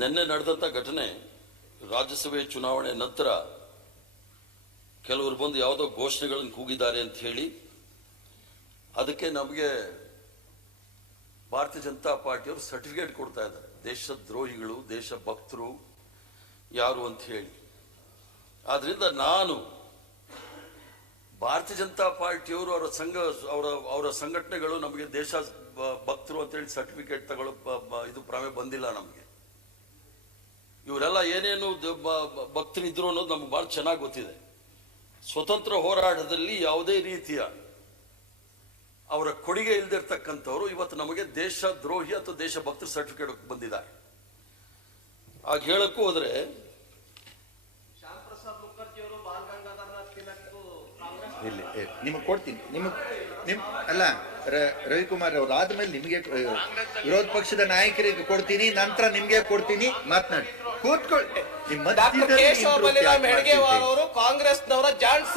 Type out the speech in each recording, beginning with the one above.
ನಿನ್ನೆ ನಡೆದಂಥ ಘಟನೆ, ರಾಜ್ಯಸಭೆ ಚುನಾವಣೆ ನಂತರ ಕೆಲವರು ಬಂದು ಯಾವುದೋ ಘೋಷಣೆಗಳನ್ನು ಕೂಗಿದ್ದಾರೆ ಅಂತ ಹೇಳಿ ಅದಕ್ಕೆ ನಮಗೆ ಭಾರತೀಯ ಜನತಾ ಪಾರ್ಟಿಯವರು ಸರ್ಟಿಫಿಕೇಟ್ ಕೊಡ್ತಾ ಇದ್ದಾರೆ, ದೇಶದ್ರೋಹಿಗಳು, ದೇಶಭಕ್ತರು ಯಾರು ಅಂತ ಹೇಳಿ. ಆದ್ರಿಂದ ನಾನು ಭಾರತೀಯ ಜನತಾ ಪಾರ್ಟಿಯವರು ಅವರ ಸಂಘಟನೆಗಳು ನಮಗೆ ದೇಶ ಭಕ್ತರು ಅಂತೇಳಿ ಸರ್ಟಿಫಿಕೇಟ್ ತಗೊಳ್ಳೋ ಇದು ಪ್ರಮೆ ಬಂದಿಲ್ಲ ನಮಗೆ. ಇವರೆಲ್ಲ ಏನೇನು ಭಕ್ತರಿದ್ರು ಅನ್ನೋದು ನಮ್ಗೆ ಭಾಳ ಚೆನ್ನಾಗಿ ಗೊತ್ತಿದೆ. ಸ್ವತಂತ್ರ ಹೋರಾಟದಲ್ಲಿ ಯಾವುದೇ ರೀತಿಯ ಅವರ ಕೊಡುಗೆ ಇಲ್ದಿರ್ತಕ್ಕಂಥವ್ರು ಇವತ್ತು ನಮಗೆ ದೇಶದ್ರೋಹಿ ಅಥವಾ ದೇಶಭಕ್ತರ ಸರ್ಟಿಫಿಕೇಟ್ ಬಂದಿದ್ದಾರೆ. ಆಗ ಹೇಳಕ್ಕೂ ಹೋದ್ರೆ ನಿಮಗೆ ಕೊಡ್ತೀನಿ. ಅಲ್ಲ ರವಿಕುಮಾರ್ ಅವರು ಆದ್ಮೇಲೆ ನಿಮಗೆ ವಿರೋಧ ಪಕ್ಷದ ನಾಯಕರಿಗೆ ಕೊಡ್ತೀನಿ, ನಂತರ ನಿಮ್ಗೆ ಕೊಡ್ತೀನಿ. ಮಾತನಾಡಿ, ಕೂತ್ಕೊಳ್ಳಿ. ಅವರು ಕಾಂಗ್ರೆಸ್ನವರ ಜಾಯಿಂಟ್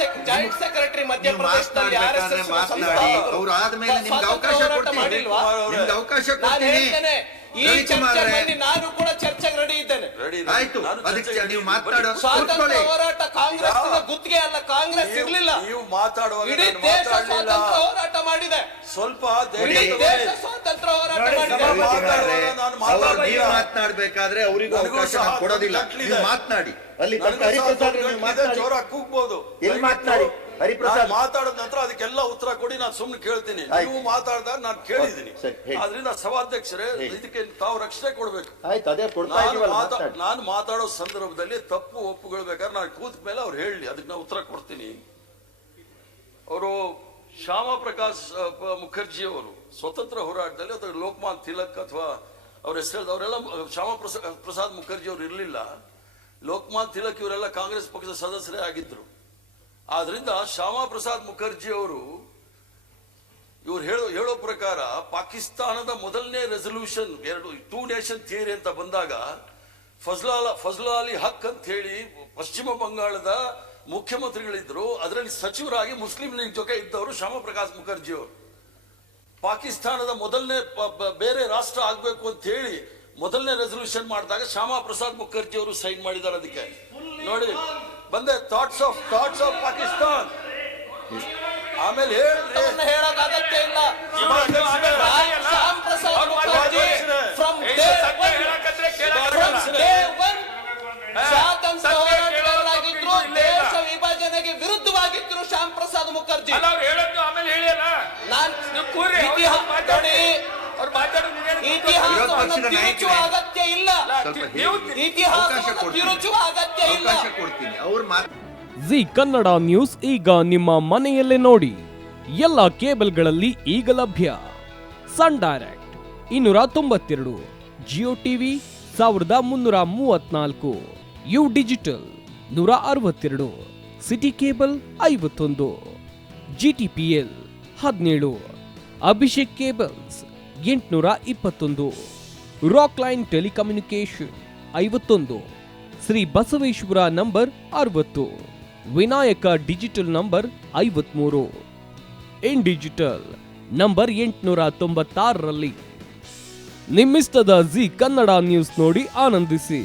ಸೆಕ್ರೆಟರಿ ಮಧ್ಯಪ್ರದೇಶದಲ್ಲಿ ಮಾತನಾಡಿ. ಅವ್ರು ಆದ್ಮೇಲೆ ನಿಮ್ಗೆ ಅವಕಾಶ ಕೊಡ್ತೀನಿ, ನಿಮ್ಗೆ ಅವಕಾಶ ಕೊಡ್ತೀನಿ. ಈ ಚರ್ಚೆಯಲ್ಲಿ ನಾನು ಕೂಡ ಚರ್ಚೆಗೆ ರೆಡಿ ಇದ್ದೇನೆ. ಆಯ್ತು, ಅದಕ್ಕೆ ನೀವು ಮಾತನಾಡೋ. ಸ್ವಾತಂತ್ರ್ಯ ಹೋರಾಟ ಕಾಂಗ್ರೆಸ್ ಗುತ್ತಿಗೆ ಅಲ್ಲ, ಕಾಂಗ್ರೆಸ್ ಇರ್ಲಿಲ್ಲ. ನೀವು ಮಾತಾಡುವಾಗ ಇಡೀ ದೇಶ ಸ್ವಾತಂತ್ರ್ಯ ಹೋರಾಟ ಮಾಡಿದೆ. ಸ್ವಲ್ಪ ದೇಶ ಸ್ವಾತಂತ್ರ್ಯ ಹೋರಾಟ ಮಾಡಿದೆ. ನೀವು ಮಾತನಾಡ್ಬೇಕಾದ್ರೆ ಅವರಿಗೂ ಅವಕಾಶ ಕೊಡೋದಿಲ್ಲ. ನೀವು ಮಾತನಾಡಿ. ಅಲ್ಲಿ ಹರಿಪ್ರಸಾದ್ ಜೋರಾಗಿ ಕೂಗ್ಬೋದು. ಎಲ್ಲಿ ಮಾತನಾಡಿ. ಹರಿಪ್ರಸಾದ್ ಮಾತಾಡಿದ ನಂತರ ಅದಕ್ಕೆಲ್ಲ ಉತ್ತರ ಕೊಡಿ. ನಾನು ಸುಮ್ಮನೆ ಕೇಳ್ತೀನಿ. ನೀವು ಮಾತಾಡಿದಾಗ ನಾನು ಕೇಳಿದ್ದೀನಿ. ಆದ್ರಿಂದ ಸಭಾಧ್ಯಕ್ಷರೇ, ಇದಕ್ಕೆ ತಾವು ರಕ್ಷಣೆ ಕೊಡ್ಬೇಕು. ನಾನು ಮಾತಾಡೋ ಸಂದರ್ಭದಲ್ಲಿ ತಪ್ಪು ಒಪ್ಪುಗೊಳ್ಬೇಕಾದ್ರೆ ನಾನು ಕೂತ ಮೇಲೆ ಅವ್ರು ಹೇಳಿ, ಅದಕ್ಕೆ ನಾನು ಉತ್ತರ ಕೊಡ್ತೀನಿ. ಅವರು ಶ್ಯಾಮ ಪ್ರಕಾಶ್ ಮುಖರ್ಜಿ ಅವರು ಸ್ವತಂತ್ರ ಹೋರಾಟದಲ್ಲಿ ಅಥವಾ ಲೋಕಮಾನ್ ತಿಲಕ್ ಅಥವಾ ಅವ್ರ ಹೆಸರು ಅವರೆಲ್ಲ ಶ್ಯಾಮ ಪ್ರಸಾದ್ ಮುಖರ್ಜಿ ಅವರು ಇರಲಿಲ್ಲ. ಲೋಕಮಾನ್ ತಿಲಕ್ ಇವರೆಲ್ಲ ಕಾಂಗ್ರೆಸ್ ಪಕ್ಷದ ಸದಸ್ಯರೇ ಆಗಿದ್ರು. ಆದ್ರಿಂದ ಶ್ಯಾಮ ಪ್ರಸಾದ್ ಮುಖರ್ಜಿ ಅವರು ಹೇಳೋ ಪ್ರಕಾರ ಪಾಕಿಸ್ತಾನದ ಮೊದಲನೇ ರೆಸಲ್ಯೂಷನ್ 2 ನೇಷನ್ ಥಿಯರಿ ಅಂತ ಬಂದಾಗ ಫಜ್ಲಾ ಅಲಿ ಹಕ್ ಅಂತ ಹೇಳಿ ಪಶ್ಚಿಮ ಬಂಗಾಳದ ಮುಖ್ಯಮಂತ್ರಿಗಳಿದ್ರು. ಅದರಲ್ಲಿ ಸಚಿವರಾಗಿ ಮುಸ್ಲಿಂ ಲೀಗ್ ಜೊತೆ ಇದ್ದವರು ಶ್ಯಾಮ ಪ್ರಕಾಶ್ ಮುಖರ್ಜಿ ಅವರು. ಪಾಕಿಸ್ತಾನದ ಮೊದಲನೇ ಬೇರೆ ರಾಷ್ಟ್ರ ಆಗ್ಬೇಕು ಅಂತ ಹೇಳಿ ಮೊದಲನೇ ರೆಸಲ್ಯೂಷನ್ ಮಾಡಿದಾಗ ಶ್ಯಾಮ ಪ್ರಸಾದ್ ಮುಖರ್ಜಿ ಅವರು ಸೈನ್ ಮಾಡಿದ್ದಾರೆ. ಅದಕ್ಕೆ ನೋಡಿ ಬಂದೆ ಥಾಟ್ಸ್ ಆಫ್ ಪಾಕಿಸ್ತಾನ್. ಆಮೇಲೆ ಹೇಳಕ್ ಅಗತ್ಯ ಇಲ್ಲ. ಸ್ವಾತಂತ್ರ್ಯ ಹೋರಾಟಗಾರರಾಗಿದ್ರು, ದೇಶ ವಿಭಜನೆಗೆ ವಿರುದ್ಧವಾಗಿದ್ರು ಶ್ಯಾಮ್ ಪ್ರಸಾದ್ ಮುಖರ್ಜಿ. ಇತಿಹಾಸವನ್ನು ತಿರುಚುವ ಅಗತ್ಯ ಇಲ್ಲ. ಇತಿಹಾಸವನ್ನು ತಿರುಚುವ ಅಗತ್ಯ ಇಲ್ಲ. ಜಿ ಕನ್ನಡ ನ್ಯೂಸ್ ಈಗ ನಿಮ್ಮ ಮನೆಯಲ್ಲೇ ನೋಡಿ. ಎಲ್ಲ ಕೇಬಲ್ಗಳಲ್ಲಿ ಈಗ ಲಭ್ಯ. Sun Direct 292, Jio TV 1334, U digital 162, city cable 51, GTPL 17, Abhishek cables 821, Rock Line telecommunication 51, Shri Basaveshwara number 60, Vinayaka digital number 53, in digital number 896ರಲ್ಲಿ. ನಿಮ್ಮಿಷ್ಟದ ಜಿ ಕನ್ನಡ ನ್ಯೂಸ್ ನೋಡಿ ಆನಂದಿಸಿ.